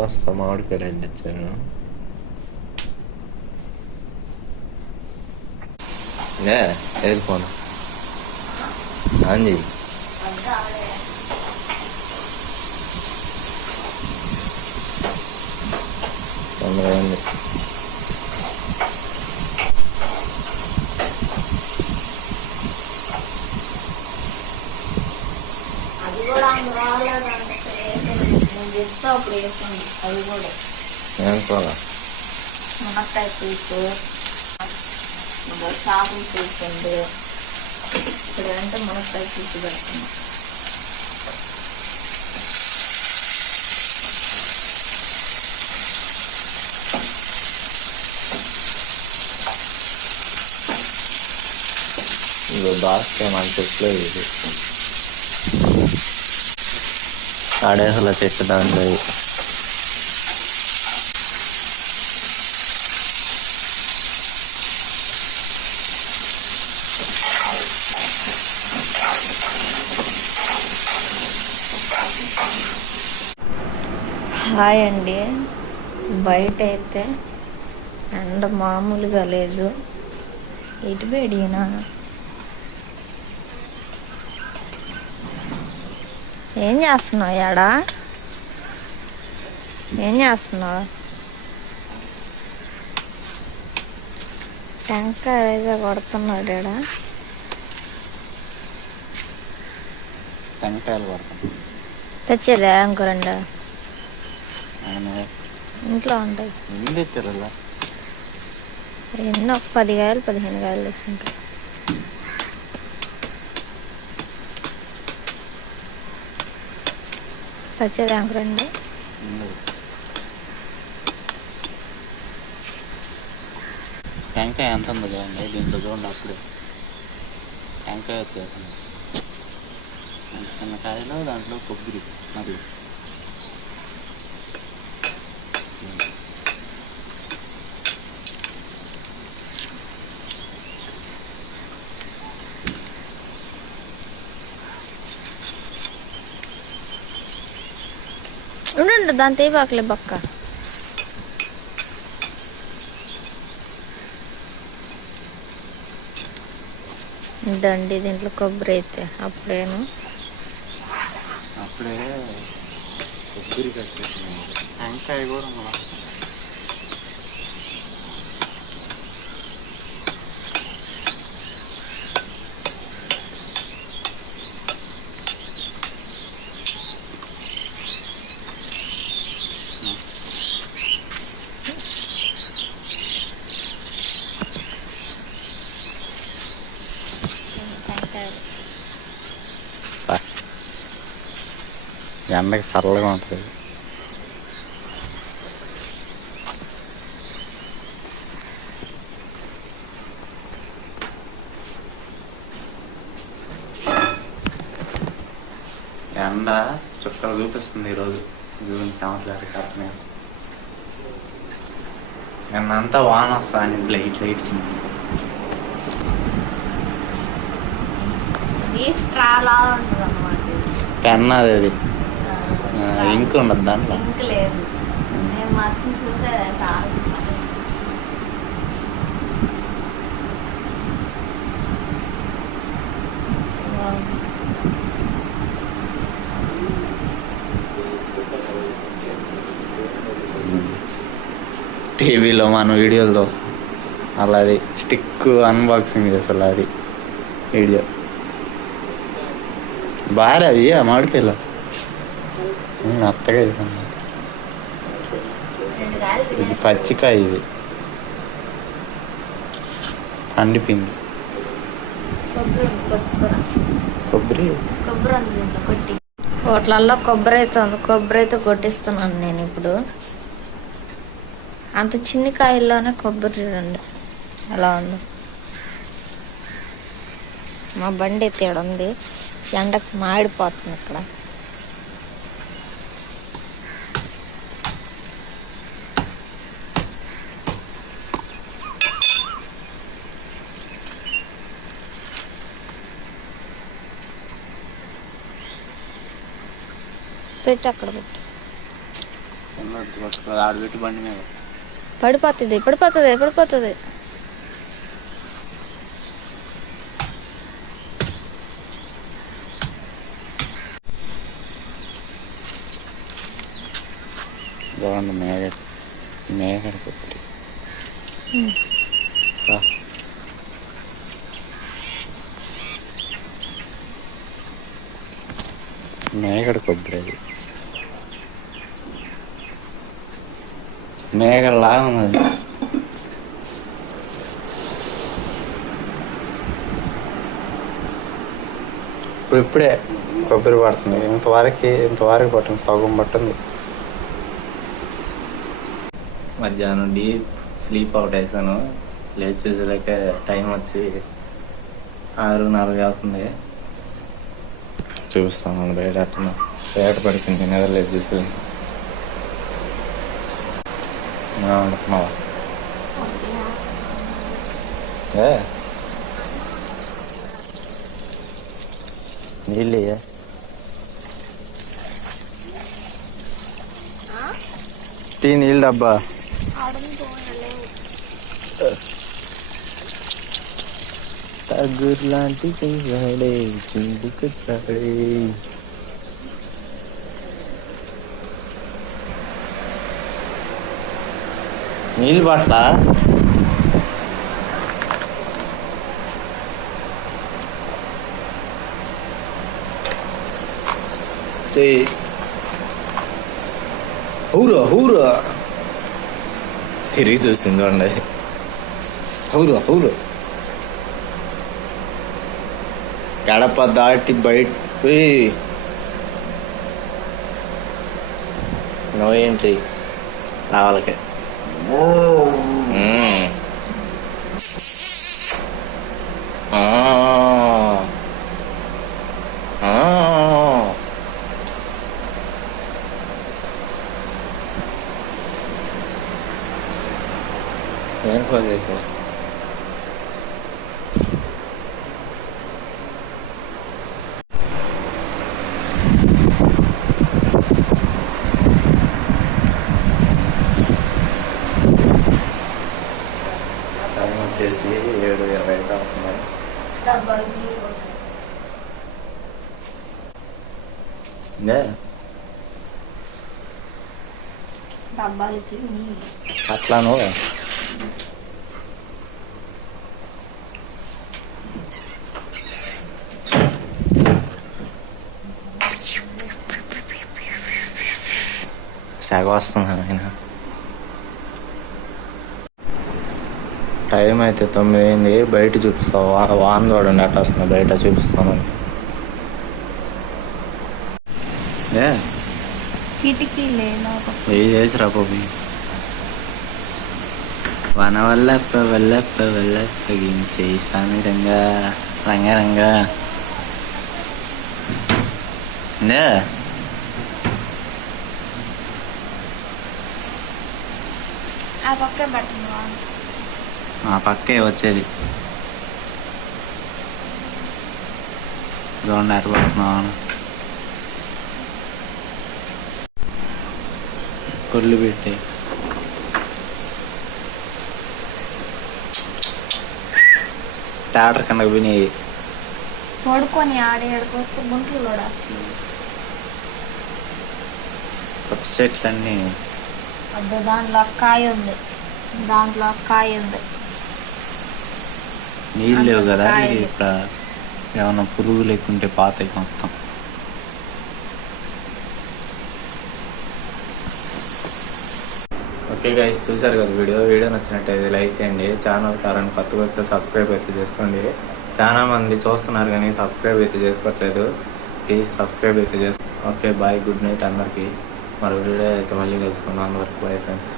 వస్తా మామిడికాయలు ఎంత తెచ్చాను. ఏది ఫోన్ అంజీ తొందరగా ఉంది. ఏం కూర? మునక్కాయ పులుసు, చేపల పులుసు ఉంది. ఇప్పుడంటే మునక్కాయ పులుసు పెడుతున్నాం. ఇదో దాస్తే మన చెట్లు ఇది ఆడేసల చెట్టు దాంట్లో హాయ్ అండి. బయట అయితే ఎండ మామూలుగా లేదు. ఇటు బేడినా ఏం చేస్తున్నావు? యాడా ఏం చేస్తున్నావు? టెంకాయ ఏదో కొడుతున్నాడు. యాడా టెంకాయలు కొడుతున్నాడు. తెచ్చేదా ఇంకో రెండు? ఇంట్లో ఉంటాయి. ఎన్ని తెచ్చారు? ఎన్నో 10 కాయలు 15 కాయలు తెచ్చుంటాయి. తెచ్చేదా ఇంకో రెండు? టెంకాయ ఎంత ఉందో చూడండి. దీంట్లో చూడండి, అప్పుడు టెంకాయ వచ్చేసింది. చిన్న కాయలు, దాంట్లో కొబ్బరి మరి ఉండు, దాని తేవాకలే బక్క. ఇదండి దీంట్లో కొబ్బరి అయితే అప్పుడే కొబ్బరి కట్టేస్తున్నాను. టెంకాయ కూడా ఎండకి సరళగా ఉంటుంది. ఎండ చుక్కలు చూపిస్తుంది ఈరోజు. జూన్ సంవత్సరాలు కారణం నిన్నంతా వాన వస్తాను. లైట్ చిన్న పెన్ అది ఇంక్ ఉండదు దాంట్లో. ఇంక్ లేదు. నేను మాత్రం చూసేది టీవీలో మన వీడియోలతో అలా అది స్టిక్ అన్బాక్సింగ్ చేస్తారు. అది వీడియో బాగా అవి మామిడికాయలు అత్తగా ఇది పచ్చికాయ. ఇది పండిపోయింది. కొబ్బరి హోటల్లో కొబ్బరి అయితే ఉంది. కొబ్బరి అయితే కొట్టిస్తున్నాను నేను ఇప్పుడు. అంత చిన్న కాయల్లోనే కొబ్బరి చూడండి ఎలా ఉందో. మా బండి అయితే ఇక్కడ ఉంది. ఎండకు మాడిపోతుంది ఇక్కడ. పెట్టి అక్కడ పెట్టు. ఆడబెట్టి బండి మీద పడిపోతుంది పడిపోతుంది పడిపోతుంది. బాగుంది మేఘ కొబ్బరి. మేగడ కొబ్బరి అది మేఘలా ఉన్నది. ఇప్పుడే కొబ్బరి పడుతుంది. ఇంతవరకు పట్టింది, సగం పట్టింది. మధ్యాహ్నం డీప్ స్లీప్ అవుట్ వేసాను. లేచి చూసేలాక టైం వచ్చి 6:30 అవుతుంది. చూపిస్తాను బయట అట్లా బయట పడుతుంది. నిద్రలేదు చూసి అనుకున్నావా? నీళ్ళయ్యా నీళ్ళు డబ్బా తగ్గురు లాంటి చిందుకు నీళ్ళు పట్ల హూరా తిరిగి చూసింది అండి. హూరు గడప దాటి బయట నో ఎంట్రీ రావాలకే. ఏం కాల్ చేసావు? టైం వచ్చేసి 7:20 అవుతుంది. అట్లా నువ్వు సెగ వస్తుంది. ఆయన టైం అయితే 9 అయింది. బయట చూపిస్తావు వాన్ చూడండి అట్లా వస్తుంది. బయట చూపిస్తామని చేసిరా పోయి వన వల్లప్ప గించేసామి రంగా ఆ పక్కే వచ్చేది. చూడండి ఎరబడుతున్నాను. కొల్లు పెట్టి టాటర్ కిందకు పోయినాయి. పడుకొని ఆడేడికి వస్తే గుంటలు కొత్త చెట్లన్నీ దాంట్లో కాయ ఉంది. నీళ్ళు లేవు కదా ఇప్పుడు ఏమన్నా పురుగు లేకుంటే పాతాయి మొత్తం. ఓకే గైస్, చూసారు కదా వీడియో నచ్చినట్టయితే లైక్ చేయండి. ఛానల్ కారణం కొత్తగా వస్తే సబ్స్క్రైబ్ అయితే చేసుకోండి. చాలా మంది చూస్తున్నారు కానీ సబ్స్క్రైబ్ అయితే చేసుకోవట్లేదు. ప్లీజ్ సబ్స్క్రైబ్ అయితే చేసుకోండి. ఓకే బాయ్, గుడ్ నైట్ అందరికీ. మరో వీడియో అయితే మళ్ళీ కలుసుకుందాం. అందరికి బాయ్ ఫ్రెండ్స్.